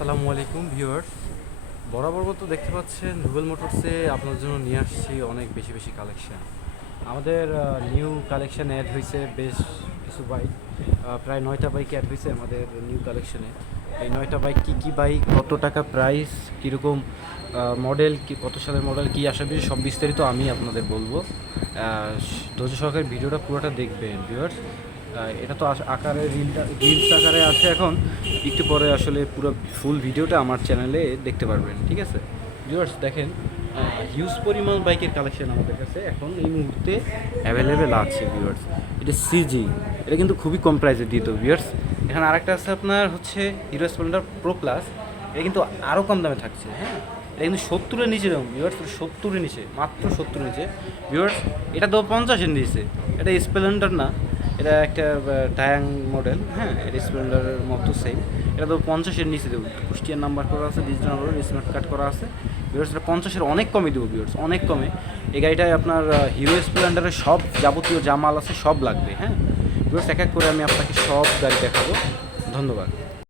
আসসালামু আলাইকুম ভিউয়ার্স। বরাবর মতো দেখতে পাচ্ছেন রুবেল মোটরসে আপনার জন্য নিয়ে আসছি অনেক বেশি বেশি কালেকশান। আমাদের নিউ কালেকশান অ্যাড হয়েছে বেশ কিছু বাইক, প্রায় 9টা বাইক অ্যাড হয়েছে আমাদের নিউ কালেকশানে। এই 9টা বাইক কী বাইক, কত টাকা প্রাইস, কীরকম মডেল, কত সালের মডেল, কী আশা বিষয় সব বিস্তারিত আমি আপনাদের বলবো। ধৈর্য সহকারে ভিডিওটা পুরোটা দেখবেন ভিউয়ার্স। এটা তো আকারে রিলস আকারে আছে এখন, একটু পরে আসলে পুরো ফুল ভিডিওটা আমার চ্যানেলে দেখতে পারবেন, ঠিক আছে ভিউয়ার্স? দেখেন, হিউজ পরিমাণ বাইকের কালেকশন আমাদের কাছে এখন এই মুহূর্তে অ্যাভেলেবেল আছে ভিউয়ার্স। এটা সিজি, এটা কিন্তু খুবই কম প্রাইসে দিত ভিউয়ার্স। এখানে আরেকটা আছে আপনার হচ্ছে হিরো স্প্লেন্ডার প্রো প্লাস, এটা কিন্তু আরও কম দামে থাকছে। হ্যাঁ, এটা কিন্তু 70-এর নিচে দাম ভিউয়ার্স, 70-এর নিচে, মাত্র 70-এর নিচে ভিউয়ার্স। এটা তো 50-এর নিচে, এটা স্প্লেন্ডার না, এটা একটা টায়াং মডেল। হ্যাঁ, এটা স্প্লেন্ডারের মতো সেম। এটা তো 50-এর নিচে দেবো, কুষ্টিয়ার নাম্বার করা আছে, ডিজিটাল নাম্বার, স্মার্ট কার্ড করা আছে ভিউয়ার্স। এটা 50-এর অনেক কমে দেবো ভিউয়ার্স, অনেক কমে। এই গাড়িটায় আপনার হিরো স্প্লেন্ডারের সব যাবতীয় জামাল আছে, সব লাগবে। হ্যাঁ ভিউয়ার্স, এক এক করে আমি আপনাকে সব গাড়ি দেখাবো। ধন্যবাদ।